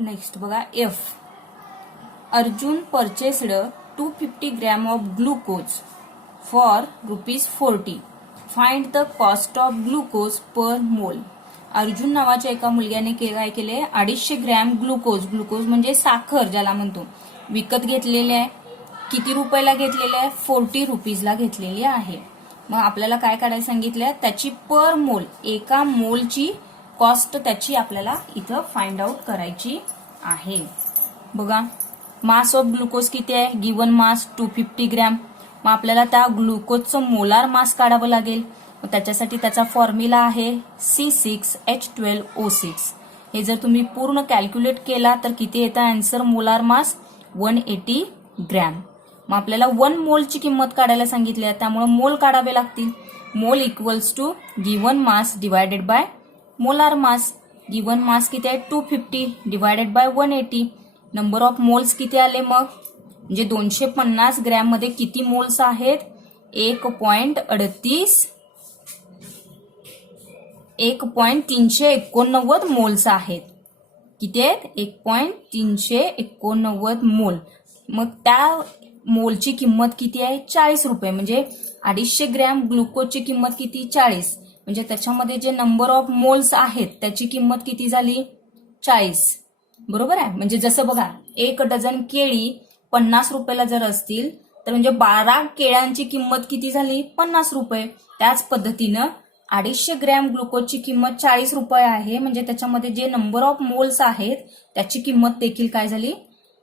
Next बघा F. Arjun purchased 250 gram of glucose for ₹40. Find the cost of glucose per mole. Arjun नावाच्या एका मुलग्याने काय केले, 250 ग्रॅम ग्लुकोज म्हणजे साखर ज्याला म्हणतो, विकत घेतलेले आहे. किती रुपयाला घेतलेले आहे? ₹40 घेतलेली आहे. मग आपल्याला काय काढायला सांगितलंय, त्याची पर मोल, एका मोलची कॉस्ट त्याची आपल्याला इथं फाइंड आउट करायची आहे. बघा मास ऑफ ग्लुकोज किती आहे, गिवन मास 250 ग्रॅम. मग आपल्याला त्या ग्लुकोजचं मोलार मास काढावं लागेल. मग त्याच्यासाठी त्याचा फॉर्म्युला आहे C6H12O6. हे जर तुम्ही पूर्ण कॅल्क्युलेट केला तर किती येतं आन्सर, मोलार मास 180 ग्रॅम. मग आपल्याला 1 मोलची किंमत काढायला सांगितली आहे, त्यामुळे मोल काढावे लागतील. Mole equals to given mass divided by molar mass. Given mass किती आहे 250 divided by 180. Number of moles किती आले मग, म्हणजे 250 ग्रॅम मध्ये किती मोल्स आहेत, 1.389 मोल्स आहेत. किती आहेत, 1.389 मोल. मग त्या मोलची किंमत किती आहे, ₹40. म्हणजे 250 ग्रॅम ग्लुकोजची किंमत किती, 40. म्हणजे त्याच्यामध्ये जे नंबर ऑफ मोल्स आहेत त्याची किंमत किती झाली, 40. बरोबर आहे. म्हणजे जसं बघा 1 डझन केळी ₹50 जर असतील तर म्हणजे 12 केळ्यांची किंमत किती झाली, ₹50. त्याच पद्धतीनं 250 ग्रॅम ग्लुकोजची किंमत ₹40 आहे. म्हणजे त्याच्यामध्ये जे नंबर ऑफ मोल्स आहेत त्याची किंमत देखील काय झाली,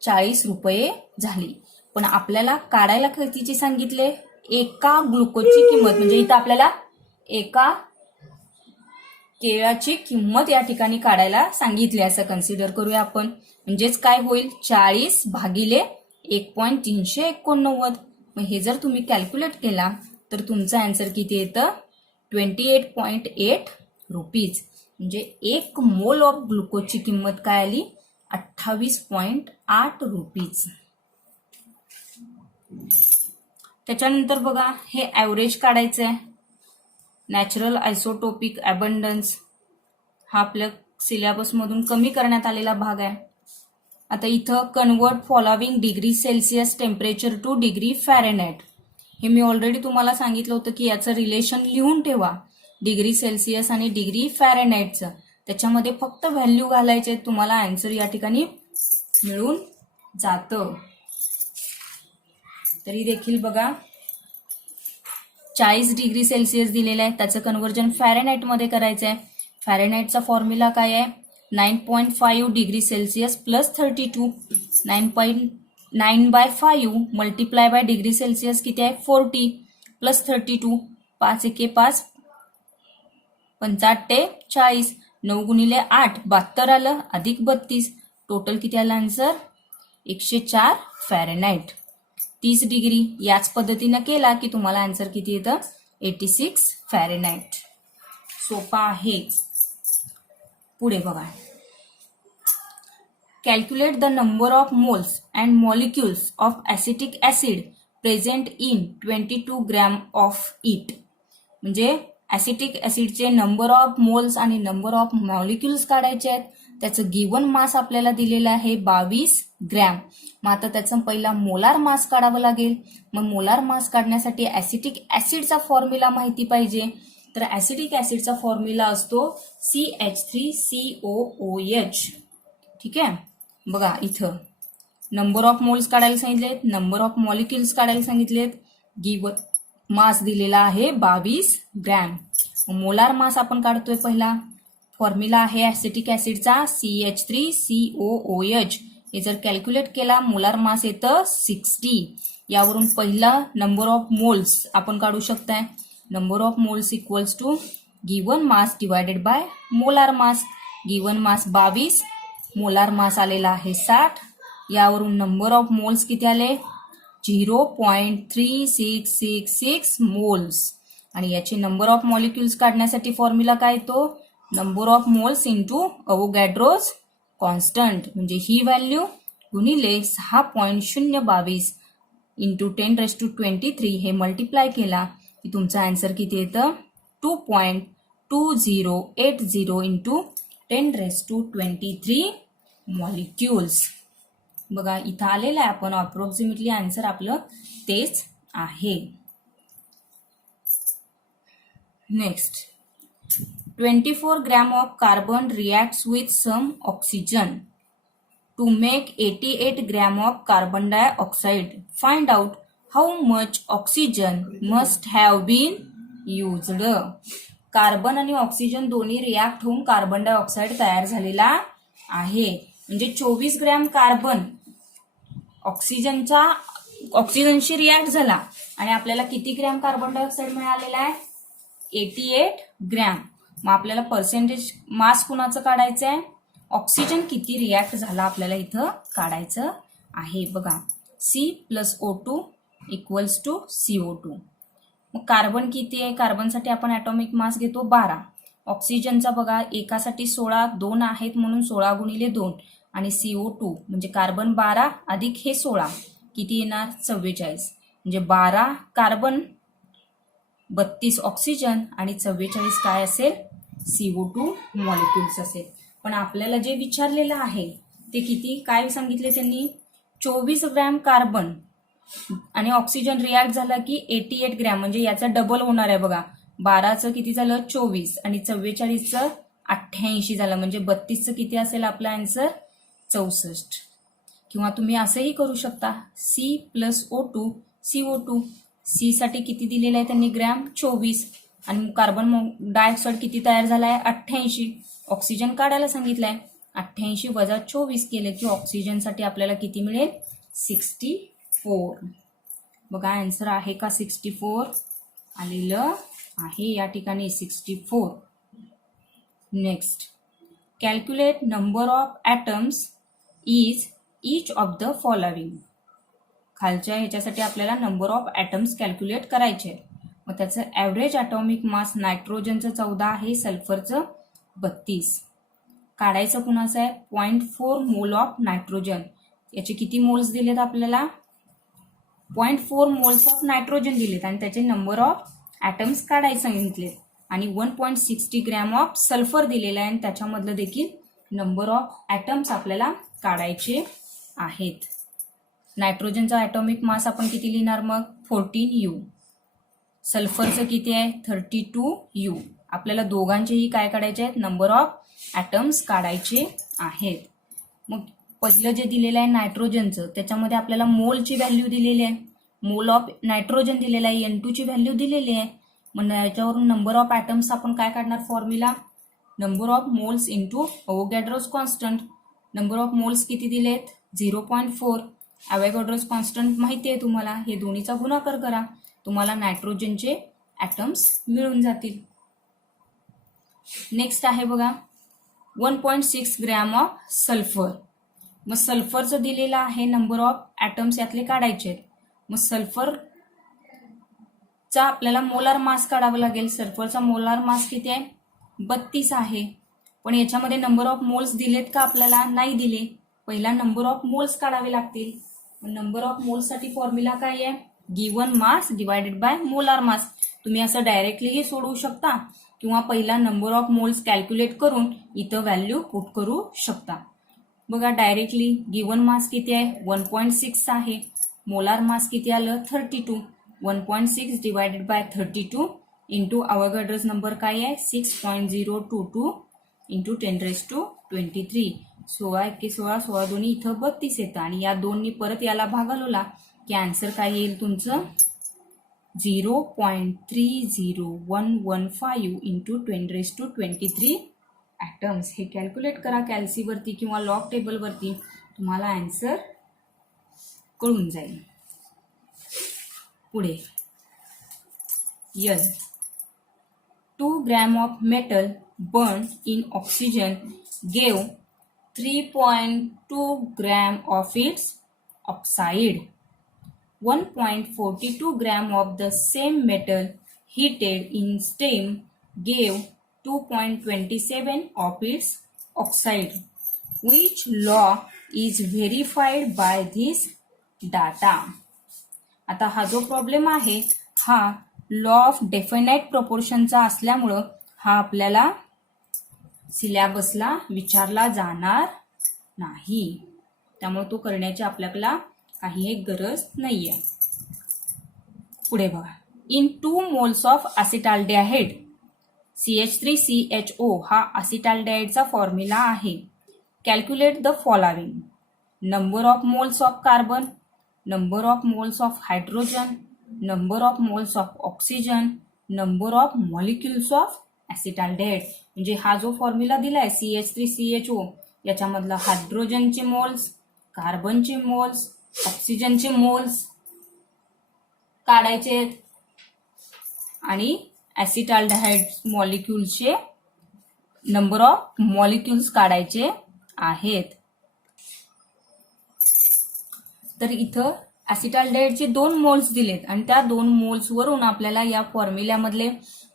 ₹40 झाली. पण आपल्याला काढायला कितीची सांगितले, एका ग्लुकोजची किंमत. म्हणजे इथं आपल्याला एका केळाची किंमत या ठिकाणी काढायला सांगितली असं कन्सिडर करूया आपण. म्हणजेच काय होईल, 40 भागिले 1.389. मग हे जर तुम्ही कॅल्क्युलेट केला तर तुमचा आन्सर किती येतं, ₹28.8. म्हणजे 1 मोल ऑफ ग्लुकोजची किंमत काय आली, ₹28.8. त्याच्यानंतर बघा हे ऍव्हरेज काढायचं आहे. नॅचरल आयसोटोपिक अबंडन्स हा आपल्या सिलेबस मधून कमी करण्यात आलेला भाग आहे. आता इथं convert following degree Celsius temperature two degree Fahrenheit. हे मी ऑलरेडी तुम्हाला सांगितलं होतं की याचं रिलेशन लिहून ठेवा, डिग्री सेल्सिअस आणि डिग्री फॅरेनहाइटचं. त्याच्यामध्ये फक्त व्हॅल्यू घालायचे, तुम्हाला आन्सर या ठिकाणी मिळून जातं. तरी देखील बघा 40 डिग्री सेल्सिअस दिलेलं आहे, त्याचं कन्व्हर्जन फॅरेनहाइट मध्ये करायचं आहे. फॅरेनहाइटचा फॉर्म्युला काय आहे, 9.5 degree Celsius plus 32. 9/5 multiply by degree Celsius किती आहे, 40 प्लस 32. 5 एके 5, 5 40. 9 गुणिले 8 72 आलं, अधिक 32. टोटल किती आलं आन्सर, 104 फॅरेनहाइट. 30 डिग्री याच पद्धतीनं केला की तुम्हाला आन्सर किती येतं, 86 फॅरेनहाइट. सोपा आहे. पुढे बघा, calculate the number of moles and molecules of acetic acid present in 22 gram of it. म्हणजे ऍसिटिक ऍसिडचे नंबर ऑफ मोल्स आणि नंबर ऑफ मॉलिक्युल्स काढायचे आहेत. त्याचं गिवन मास आपल्याला दिलेलं आहे 22 ग्रॅम. मग आता त्याचा पहिला मोलार मास काढावं लागेल. मग मोलार मास काढण्यासाठी ऍसिटिक ऍसिडचा फॉर्म्युला माहिती पाहिजे. तर ऍसिटिक ऍसिडचा फॉर्म्युला असतो CH3COOH. ठीक आहे. बघा इथं नंबर ऑफ मोल्स काढायला सांगितलेत, नंबर ऑफ मॉलिक्युल्स काढायला सांगितलेत, गिवन मास दिलेला आहे 22 ग्रॅम. मोलार मास आपण काढतोय. पहिला फॉर्म्युला आहे ऍसिटिक ऍसिडचा CH3COOH. हे जर कॅल्क्युलेट केला मोलार मास येतं 60. यावरून पहिला नंबर ऑफ मोल्स आपण काढू शकताय. Number of moles equals to given mass divided by molar mass. Given mass 22, molar mass आलेला आहे 60. यावरून नंबर ऑफ मोल्स किती आले, 0.3666 मोल्स. आणि याचे नंबर ऑफ मॉलिक्युल्स काढण्यासाठी फॉर्म्युला काय येतो, number of moles into Avogadro's constant. म्हणजे ही व्हॅल्यू गुणिले 6.022 इंटू 10⁻23 हे मल्टिप्लाय केला की तुमचा आन्सर किती येतं, 2.2080 इंटू 10⁻23 मॉलिक्युल्स. बघा इथं आलेलं आहे, आपण अप्रॉक्सिमेटली आन्सर आपलं तेच आहे. Next, 24 gram of carbon reacts with some oxygen to make 88 gram of carbon dioxide. Find out how much oxygen must have been used. Carbon आणि ऑक्सिजन दोन्ही रिॲक्ट होऊन कार्बन डायऑक्साइड तयार झालेला आहे. म्हणजे 24 ग्रॅम कार्बन ऑक्सिजनशी रिॲक्ट झाला आणि आपल्याला किती ग्रॅम कार्बन डायऑक्साइड मिळालेला आहे? 88 ग्रॅम. मग आपल्याला पर्सेंटेज मास कुणाचं काढायचं आहे? ऑक्सिजन किती रिॲक्ट झाला आपल्याला इथं काढायचं आहे. बघा C+O2 इक्वल्स टू CO2. मग कार्बन किती आहे? कार्बनसाठी आपण ॲटॉमिक मास घेतो 12. ऑक्सिजनचा बघा एकासाठी 16, 2 आहेत म्हणून 16 गुणिले 2 आणि CO2 म्हणजे कार्बन 12 अधिक हे 16 किती येणार? 44. म्हणजे 12 कार्बन, 32 ऑक्सिजन आणि 44 काय असेल? CO2 मॉलिक्युल्स असेल. पण आपल्याला जे विचारलेलं आहे ते किती, काय सांगितले त्यांनी? 24 ग्रॅम कार्बन आणि ऑक्सिजन रिॲक्ट झाला की 88 ग्रॅम, म्हणजे याचा डबल होणार आहे. बघा 12चं किती झालं? 24 आणि 44चं 88 झालं, म्हणजे 32चं किती असेल आपला आन्सर? 64. किंवा तुम्ही असंही करू शकता C+O2 CO2. C साठी किती दिलेलं आहे त्यांनी ग्रॅम? 24 आणि कार्बन डायऑक्साइड किती तयार झाला आहे? 88. ऑक्सिजन काढायला सांगितलंय, 88 वजा 24 केले की ऑक्सिजनसाठी आपल्याला किती मिळेल? 64. बघा आन्सर आहे का 64? आलेलं आहे या ठिकाणी 64. Next, calculate number of atoms is each of the following. खालच्या ह्याच्यासाठी आपल्याला नंबर ऑफ ॲटम्स कॅल्क्युलेट करायचे. मग त्याचं ॲव्हरेज ॲटॉमिक मास नायट्रोजनचं 14 आहे, सल्फरचं 32. काढायचं कुणाचं आहे? 0.4 मोल ऑफ नायट्रोजन. याचे किती मोल्स दिलेत आपल्याला? 0.4 मोल्स ऑफ नायट्रोजन दिलेत आणि त्याचे नंबर ऑफ ॲटम्स काढायचे सांगितलेत. आणि 1.60 ग्रॅम ऑफ सल्फर दिलेला आहे आणि त्याच्यामधलं देखील नंबर ऑफ ॲटम्स आपल्याला काढायचे आहेत. नायट्रोजनचा ॲटॉमिक मास आपण किती लिहिणार मग? 14U. सल्फरचं किती आहे? 32U. आपल्याला दोघांचेही काय काढायचे आहेत? नंबर ऑफ ॲटम्स काढायचे आहेत. मग पहिलं जे दिलेलं आहे नायट्रोजनचं, त्याच्यामध्ये आपल्याला मोलची व्हॅल्यू दिलेली आहे. मोल ऑफ नायट्रोजन दिलेलं आहे, N2 ची व्हॅल्यू दिलेली आहे. मग याच्यावरून नंबर ऑफ ॲटम्स आपण काय काढणार? Formula number of moles into Avogadro's constant. Number of moles किती दिलेत? 0.4. अवोगॅड्रोस कॉन्स्टंट माहिती आहे तुम्हाला, हे दोन्हीचा गुणाकार करा, तुम्हाला नायट्रोजनचे ॲटम्स मिळून जातील. नेक्स्ट आहे बघा 1.6 ग्रॅम ऑफ सल्फर. मग सल्फरचं दिलेलं आहे नंबर ऑफ ॲटम्स यातले काढायचे आहेत. मग सल्फरचा आपल्याला मोलार मास काढावा लागेल. सल्फरचा मोलार मास किती आहे? 32 आहे. पण याच्यामध्ये नंबर ऑफ मोल्स दिलेत का आपल्याला? नाही दिले. पहिला नंबर ऑफ मोल्स काढावे लागतील. नंबर ऑफ मोल्ससाठी फॉर्म्युला काय आहे? Given mass divided by molar मास. तुम्ही असं डायरेक्टलीही सोडवू शकता किंवा पहिला नंबर ऑफ मोल्स कॅल्क्युलेट करून इथं व्हॅल्यू पुट करू शकता. बघा डायरेक्टली गिवन मास किती आहे? 1.6 आहे. मोलार मास किती आलं? 32. 1.6 डिवायडेड बाय 32 इंटू अवोगॅड्रोस नंबर काय आहे? 6.022 इंटू 10⁻23. 16 एके 16, 16 दोन्ही इथं 32 येतं आणि या दोन्ही परत याला भागावला की आन्सर काय येईल तुमचं? 0.30115 इंटू 10⁻23 ॲटम्स. हे कॅल्क्युलेट करा कॅल्सीवरती किंवा लॉग टेबलवरती, तुम्हाला आन्सर कळून जाईल. पुढे L 2 gram of metal burn in oxygen gave 3.2 gram of its oxide. 1.42 gram of the same metal heated in steam gave 2.27 of its oxide. Which law is verified by this data? आता हा जो problem आहे हा law of definite प्रपोर्शनचा असल्यामुळं हा आपल्याला सिलेबसला विचारला जाणार नाही, त्यामुळे तो करण्याची आपल्याला काही एक गरज नाहीये. पुढे बघा, in 2 moles of acetaldehyde CH3CHO हा असिटाल्डिहाइडचा फॉर्म्युला आहे. Calculate the following: number of moles of carbon, number of moles of hydrogen, number of moles of oxygen, number of molecules of acetaldehyde. म्हणजे हा जो फॉर्म्युला दिलाय CH3CHO याच्यामधला हायड्रोजनचे moles, कार्बनचे मोल्स, ऑक्सिजनचे मोल्स काढायचे आणि ॲसिटाल्डिहाइड मॉलिक्युल्सचे नंबर ऑफ मॉलिक्युल्स काढायचे आहेत. तर इथं ॲसिटाल्डिहाइडचे 2 मोल्स दिलेत आणि त्या 2 मोल्स वरून आपल्याला या फॉर्म्युल्यामधले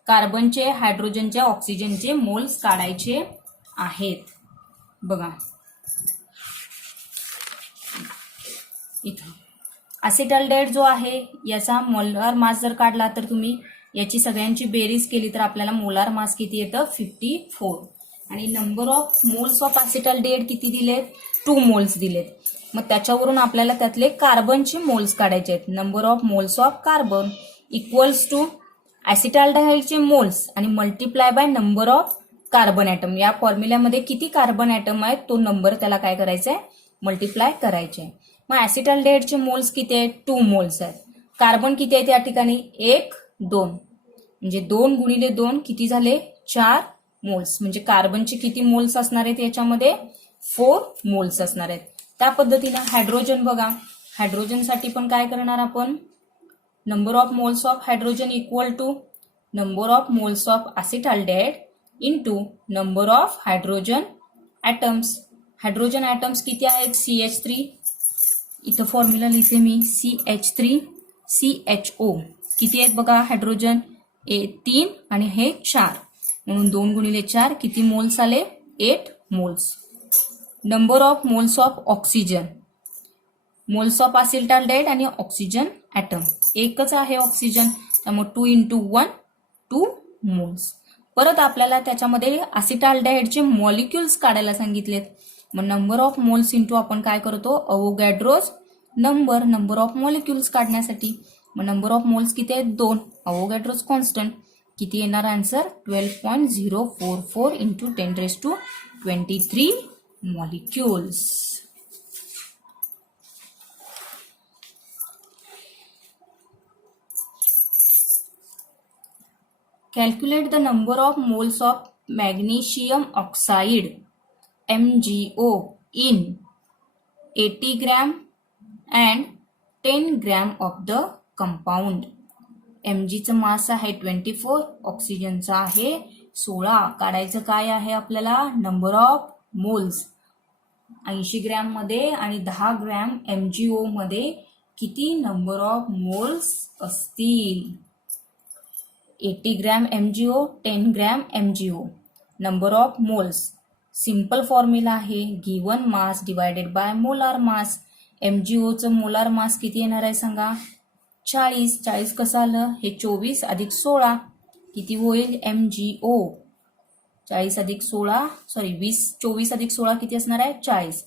कार्बनचे, हायड्रोजनचे, ऑक्सिजनचे मोल्स काढायचे आहेत. बघा इथं ॲसिटाल्डिहाइड जो आहे याचा मोलार मास जर काढला तर तुम्ही याची सगळ्यांची बेरीज केली तर आपल्याला मोलार मास किती येतं 54. आणि नंबर ऑफ मोल्स ऑफ ॲसिटाल्डिहाइड किती दिलेत 2 मोल्स दिलेत. मग त्याच्यावरून आपल्याला त्यातले कार्बनचे मोल्स काढायचे आहेत. Number of moles of carbon equals to ॲसिटाल्डिहाइडचे मोल्स आणि multiply by number of carbon atom. या फॉर्म्युल्यामध्ये किती कार्बन ॲटम आहेत तो नंबर त्याला काय करायचा आहे मल्टिप्लाय करायचे आहे. मग ॲसिटाल्डिहाइडचे मोल्स किती आहेत 2 मोल्स आहेत. कार्बन किती आहेत या ठिकाणी 1 2 म्हणजे 2 गुणिले 2 किती झाले 4 मोल्स. म्हणजे कार्बनचे किती मोल्स असणार आहेत याच्यामध्ये 4 मोल्स असणार आहेत. त्या पद्धतीनं हायड्रोजन बघा, हायड्रोजनसाठी पण काय करणार आपण number of moles of hydrogen equal to number of moles of acetaldehyde into number of hydrogen atoms. Hydrogen atoms किती आहेत CH3, इथं फॉर्म्युला लिहिते मी CH3CHO किती आहेत बघा हायड्रोजन 3 आणि हे 4 म्हणून 2 गुणिले 4 किती मोल्स आले 8 moles. Number of moles of oxygen, moles of acetaldehyde आणि ऑक्सिजन ॲटम एकच आहे ऑक्सिजन त्यामुळे 2 into 1 2 मोल्स. परत आपल्याला त्याच्यामध्ये ॲसिटाल्डिहाइडचे मॉलिक्युल्स काढायला सांगितलेत. मग नंबर ऑफ मोल्स इंटू आपण काय करतो अवोगॅड्रोज नंबर ऑफ मॉलिक्युल्स काढण्यासाठी. मग नंबर ऑफ मोल्स किती आहेत 2, अवोगॅड्रोज कॉन्स्टंट किती येणार answer 12.044 into 10⁻23 molecules. Calculate the number of moles of magnesium oxide MgO in 80 gram and 10 gram of the compound. Mgचं मास आहे 24, ऑक्सिजनचा आहे 16. काढायचं काय आहे आपल्याला नंबर ऑफ मोल्स. 80 ग्रॅम मध्ये आणि 10 ग्रॅम MgO मध्ये किती नंबर ऑफ मोल्स असतील. 80 gram MgO 10 gram MgO. Number of moles simple formula आहे given mass divided by molar mass. MgOचं मोलार मास किती येणार आहे सांगा 40. 40 कसं आलं हे 24 अधिक 16 किती होईल MgO 40 अधिक 16 सॉरी 24 अधिक 16 किती असणार आहे 40.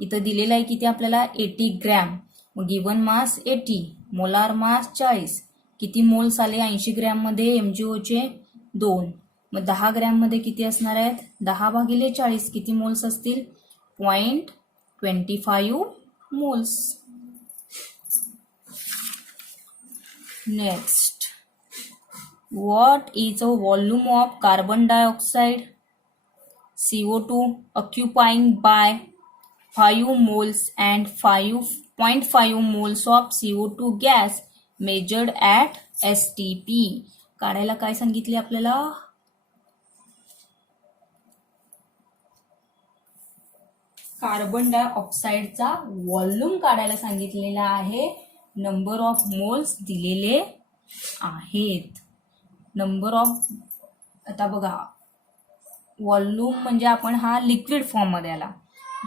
इथं दिलेलं आहे किती आपल्याला 80 ग्रॅम. मग गिवन मास 80 मोलार मास 40 किती मोल्स आले 80 ग्रॅम मध्ये MgOचे 2. मग 10 ग्रॅम मध्ये किती असणार आहेत 10 भागिले 40 किती मोल्स असतील 0.25 moles. Next, what is the volume of carbon dioxide CO2 occupying by 5 moles and 5.5 moles of CO2 gas measured at STP. काढायला काय सांगितले आपल्याला कार्बन डायऑक्साईडचा व्हॉल्यूम काढायला सांगितलेला आहे. नंबर ऑफ मोल्स दिलेले आहेत. नंबर ऑफ आता बघा व्हॉल्यूम म्हणजे आपण हा लिक्विड फॉर्म मध्ये आला.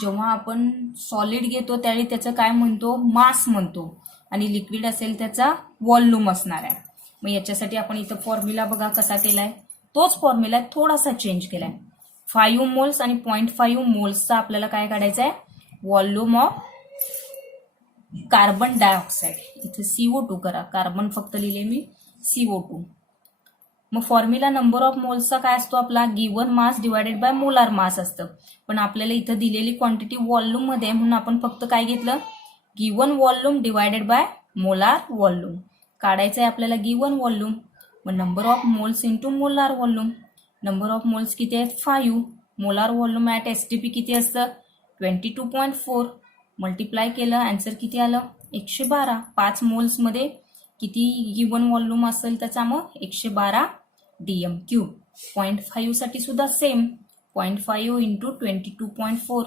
जेव्हा आपण सॉलिड घेतो त्यावेळी त्याचं काय म्हणतो मास म्हणतो आणि लिक्विड असेल त्याचा व्हॉल्यूम असणार आहे. मग याच्यासाठी आपण इथं फॉर्म्युला बघा कसा केलाय तोच फॉर्म्युला थोडासा चेंज केलाय. 5 मोल्स आणि 0.5 मोल्सचा आपल्याला काय काढायचा आहे व्हॉल्यूम ऑफ कार्बन डायऑक्साईड, इथे CO2 करा, कार्बन फक्त लिहिले मी CO2. मग फॉर्म्युला नंबर ऑफ मोल्सचा काय असतो आपला, given mass divided by molar मास असतं. पण आपल्याला इथं दिलेली क्वांटिटी व्हॉल्यूम मध्ये म्हणून आपण फक्त काय घेतलं, given volume divided by molar volume. काढायचं आहे आपल्याला गिवन व्हॉल्यूम. मग number of moles into molar volume. Number of moles किती आहेत 5. मोलार व्हॉल्यूम ॲट STP किती असतं 22.4. मल्टिप्लाय केलं, आन्सर किती आलं 112. 5 मोल्समध्ये किती गिवन व्हॉल्यूम असेल त्याचा, मग 112 DM³. 0.5 साठी सुद्धा सेम, 0.5 इंटू 22.4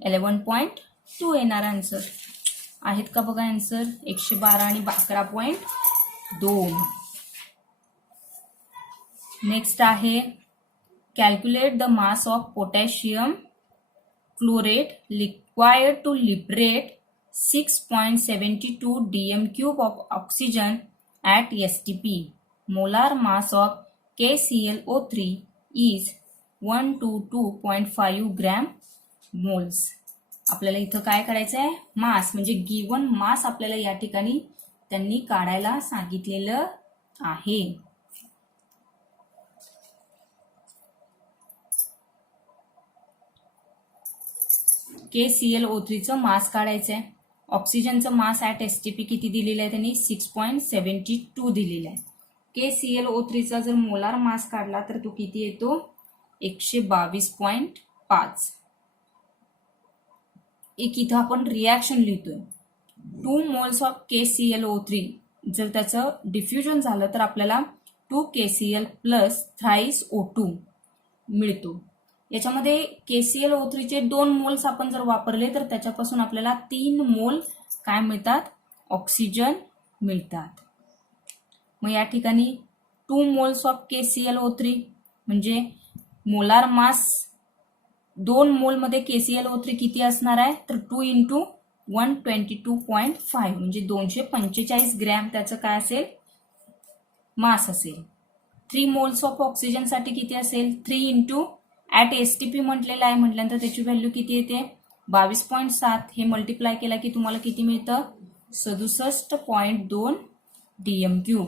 11.2 येणार आन्सर. आहेत का बघा आन्सर 112 आणि 11.2. नेक्स्ट आहे calculate the mass of potassium chlorate required to liberate 6.72 DM³ of oxygen at STP. Molar mass of KClO3 is 122.5 gram moles. आपल्याला इथं काय करायचं आहे, मास म्हणजे गिवन मास आपल्याला या ठिकाणी त्यांनी काढायला सांगितलेलं आहे. KClO3चं मास काढायचं आहे. ऑक्सिजनचं मास ॲट STP किती दिलेलं आहे त्यांनी 6.72 दिलेलं आहे. KClO3चा जर मोलार मास काढला तर तो किती येतो 122.5. एक इथं आपण रिॲक्शन लिहितोय. 2 मोल्स ऑफ KClO3 जर त्याचं डिफ्युजन झालं तर आपल्याला 2 KCl प्लस थ्राईस O2 मिळतो. याच्यामध्ये KClO3चे 2 मोल्स आपण जर वापरले तर त्याच्यापासून आपल्याला 3 मोल काय मिळतात, ऑक्सिजन मिळतात. मग या ठिकाणी 2 मोल्स ऑफ KClO3 म्हणजे मोलार मास 2 मोलमध्ये KClO3 किती असणार आहे तर 2 इंटू 122.5 म्हणजे 245 ग्रॅम त्याचं काय असेल मास असेल. 3 मोल्स ऑफ ऑक्सिजन साठी किती असेल 3 इंटू ॲट STP म्हटलेलं आहे म्हटल्यानंतर त्याची व्हॅल्यू किती येते 22.7. हे मल्टिप्लाय केला की तुम्हाला किती मिळतं 67.2 DM³.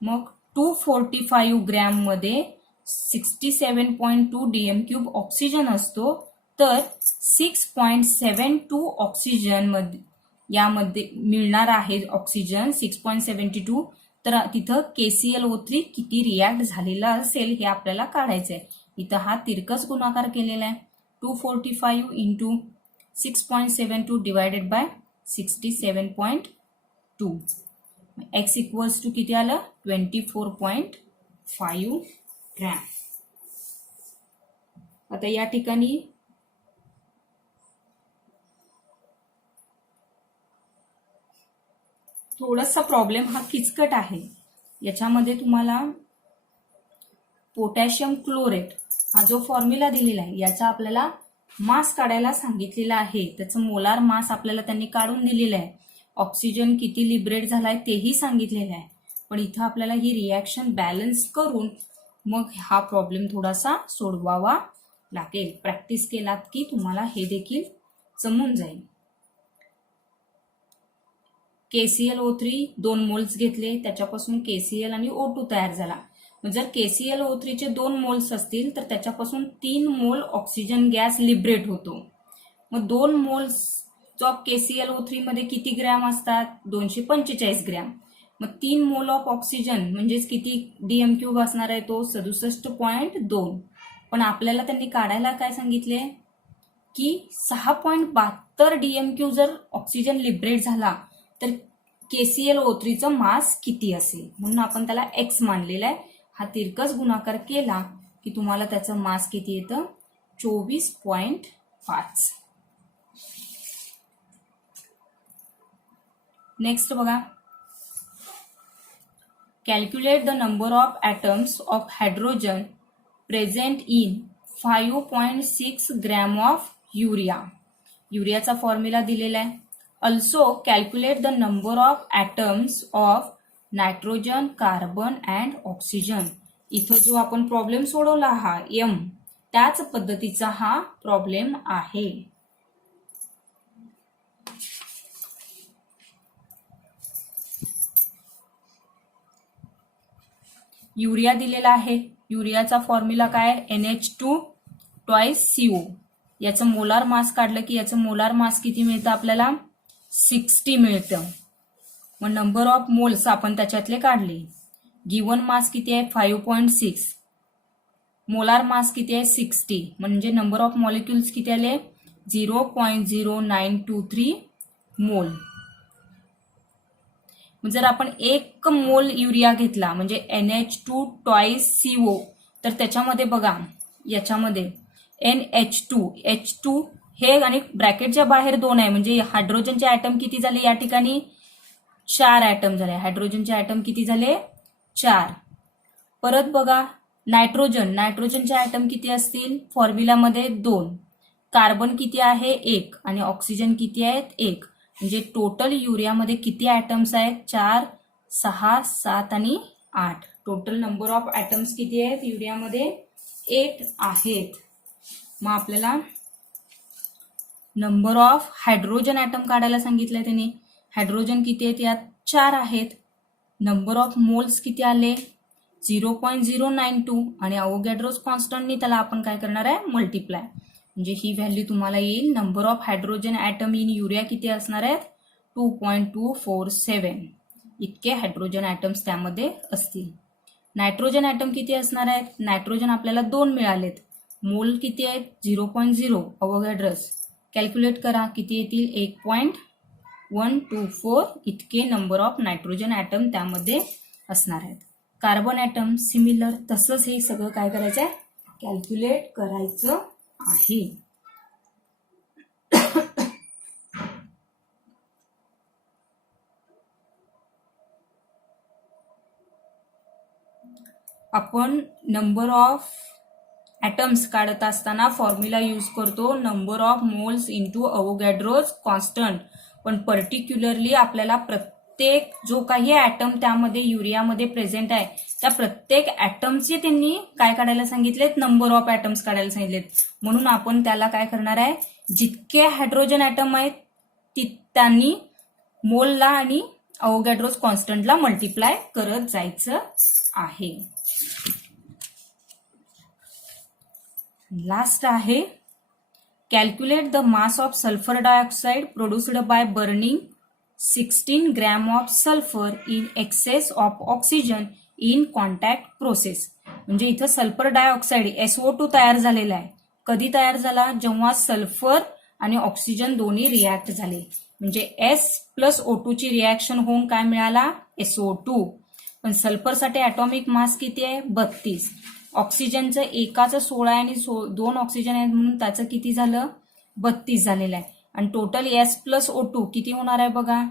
मग 245 ग्रॅम मध्ये 67.2 DM³ ऑक्सिजन असतो तर 6.72 ऑक्सिजन मध्ये यामध्ये मिळणार आहे ऑक्सिजन 6.72. तर तिथं KClO3 किती रिॲक्ट झालेला असेल हे आपल्याला काढायचंय. इथं हा तिरकस गुणाकार केलेला आहे 245 into 6.72 divided by 67.2. X equals to किती आलं 24.5 ग्रॅम. आता या ठिकाणी थोडासा प्रॉब्लेम हा किचकट आहे. याच्यामध्ये तुम्हाला पोटॅशियम क्लोरेट हा जो फॉर्म्युला दिलेला आहे याचा आपल्याला मास काढायला सांगितलेला आहे. त्याचं मोलार मास आपल्याला त्यांनी काढून दिलेलं आहे. ऑक्सिजन किती लिबरेट झालाय तेही सांगितलेलं आहे. पण इथं आपल्याला ही रिॲक्शन बॅलन्स करून मग हा प्रॉब्लेम थोडासा सोडवावा लागेल. प्रॅक्टिस केलात की तुम्हाला हे देखील जमून जाईल. KClO3 2 मोल्स घेतले त्याच्यापासून KCl आणि O2 तयार झाला. जर KClO3 चे 2 मोल्स असतील तर त्याच्यापासून 3 मोल ऑक्सिजन गॅस लिबरेट होतो. मग 2 मोल्स ऑफ KClO3 मध्ये किती ग्रॅम असतात 245 ग्रॅम. मग 3 मोल ऑफ ऑक्सिजन म्हणजेच किती DM³ असणार आहे तो 67.2. पण आपल्याला त्यांनी काढायला काय सांगितले की 6.72 DM³ जर ऑक्सिजन लिबरेट झाला तर KClO3चं मास किती असेल म्हणून आपण त्याला X मानलेला आहे. हा तिरकस गुणाकार केला की तुम्हाला त्याचं मास किती येतं 24.5. नेक्स्ट बघा calculate the number of atoms of hydrogen present in 5.6 gram of urea. युरियाचा फॉर्म्युला दिलेला आहे. Also calculate the number of atoms of nitrogen, carbon and oxygen. इथं जो आपण प्रॉब्लेम सोडवला हा M त्याच पद्धतीचा हा प्रॉब्लेम आहे. युरिया दिलेला आहे. युरियाचा फॉर्म्युला काय? NH2 twice CO. याचं मोलार मास काढलं की याचं मोलार मास किती मिळतं आपल्याला? 60 मिळतं. मग नंबर ऑफ मोल्स आपण त्याच्यातले काढले. गिवन मास किती आहे? 5.6. मोलार मास किती आहे? 60. म्हणजे नंबर ऑफ मॉलिक्युल्स किती आले? 0.0923 मोल. जर आपण 1 मोल युरिया घेतला म्हणजे NH2 ट्वाइस CO, तर त्याच्यामध्ये बघा, याच्यामध्ये NH2 H2 हे आणि ब्रॅकेटच्या बाहेर 2 आहे, म्हणजे हायड्रोजनचे ॲटम किती झाले या ठिकाणी? 4 ॲटम झाले. हायड्रोजनचे ॲटम किती झाले? 4. परत बघा नायट्रोजनचे ॲटम किती असतील? फॉर्म्युलामध्ये 2. कार्बन किती आहे? 1. आणि ऑक्सिजन किती आहेत? 1. म्हणजे टोटल युरियामध्ये किती ॲटम्स आहेत? 4, 6, 7 आणि 8. टोटल नंबर ऑफ ॲटम्स किती आहेत युरियामध्ये? 8 आहेत. मग आपल्याला नंबर ऑफ हायड्रोजन ॲटम काढायला सांगितलंय त्यांनी. हायड्रोजन किती आहेत? यात 4 आहेत. नंबर ऑफ मोल्स किती आले? 0.092. आणि अवोगॅड्रोस कॉन्स्टंटनी त्याला आपण काय करणार आहे? मल्टिप्लाय. म्हणजे ही व्हॅल्यू तुम्हाला येईल. Number of hydrogen atom in urea किती असणार आहेत? 2.247. इतके हायड्रोजन ॲटम्स त्यामध्ये असतील. नायट्रोजन ॲटम किती असणार आहेत? नायट्रोजन आपल्याला 2 मिळालेत. मोल किती आहेत? 0.0. अवोगॅड्रस कॅल्क्युलेट करा किती येतील? 1.124 इतके नंबर ऑफ नायट्रोजन ॲटम त्यामध्ये असणार आहेत. Carbon atom similar. तसंच हे सगळं काय करायचं आहे? कॅल्क्युलेट करायचं आहे. आपण नंबर ऑफ ॲटम्स काढत असताना फॉर्म्युला यूज करतो number of moles into Avogadro's constant. पण पर्टिक्युलरली आपल्याला प्रत्येक जो काही ॲटम त्यामध्ये युरियामध्ये प्रेझेंट आहे त्या प्रत्येक ॲटमचे त्यांनी काय काढायला सांगितलेत? नंबर ऑफ ॲटम्स काढायला सांगितलेत. म्हणून आपण त्याला काय करणार आहे? जितके हायड्रोजन ॲटम आहेत त्यांनी मोलला आणि अवोगॅड्रोज कॉन्स्टंटला मल्टिप्लाय करत जायचं आहे. लास्ट आहे calculate the mass of sulphur dioxide produced by burning 16 gram of sulphur in excess of oxygen in contact process. म्हणजे इथं सल्फर डायऑक्साइड SO2 तयार झालेला आहे. कधी तयार झाला? जेव्हा सल्फर आणि ऑक्सिजन दोन्ही रिॲक्ट झाले. म्हणजे S+O2 ची रिॲक्शन होऊन काय मिळाला? SO2. पण सल्फरसाठी ॲटॉमिक मास किती आहे? 32. ऑक्सिजनचं एकाचं 16 आणि 2 ऑक्सिजन आहेत म्हणून त्याचं किती झालं? 32 झालेलं आहे. आणि टोटल S+O2 किती होणार आहे बघा?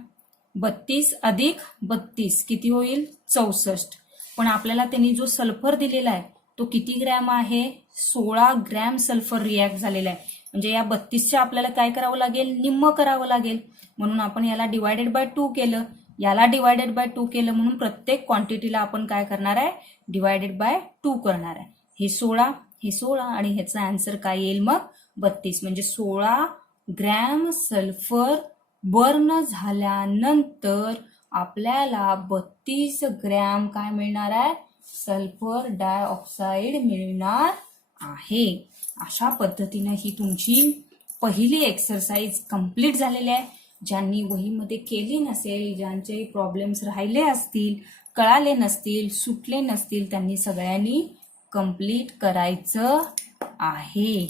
32 अधिक 32 किती होईल? 64. पण आपल्याला त्यांनी जो सल्फर दिलेला आहे तो किती ग्रॅम आहे? 16 ग्रॅम सल्फर रिॲक्ट झालेला आहे. म्हणजे या 32च्या आपल्याला काय करावं लागेल? निम्म करावं लागेल. म्हणून आपण याला डिवायडेड बाय 2 केलं, याला डिवायडेड बाय 2 केलं. म्हणून प्रत्येक क्वांटिटीला आपण काय करणार आहे? डिवायडेड बाय 2 करणार आहे. हे 16 आणि ह्याचा आन्सर काय येईल मग? 32. म्हणजे 16 ग्रॅम सल्फर बर्न झाल्यानंतर आपल्याला 32 ग्रॅम काय मिळणार आहे? सल्फर डायऑक्साईड मिळणार आहे. अशा पद्धतीने ही तुमची पहिली एक्सरसाइज कंप्लीट झालेली आहे. ज्यांनी वहीमध्ये केली नसेल, ज्यांचे प्रॉब्लेम्स राहिले असतील, कळाले नसतील, सुटले नसतील, त्यांनी सगळ्यांनी कंप्लीट करायचं आहे.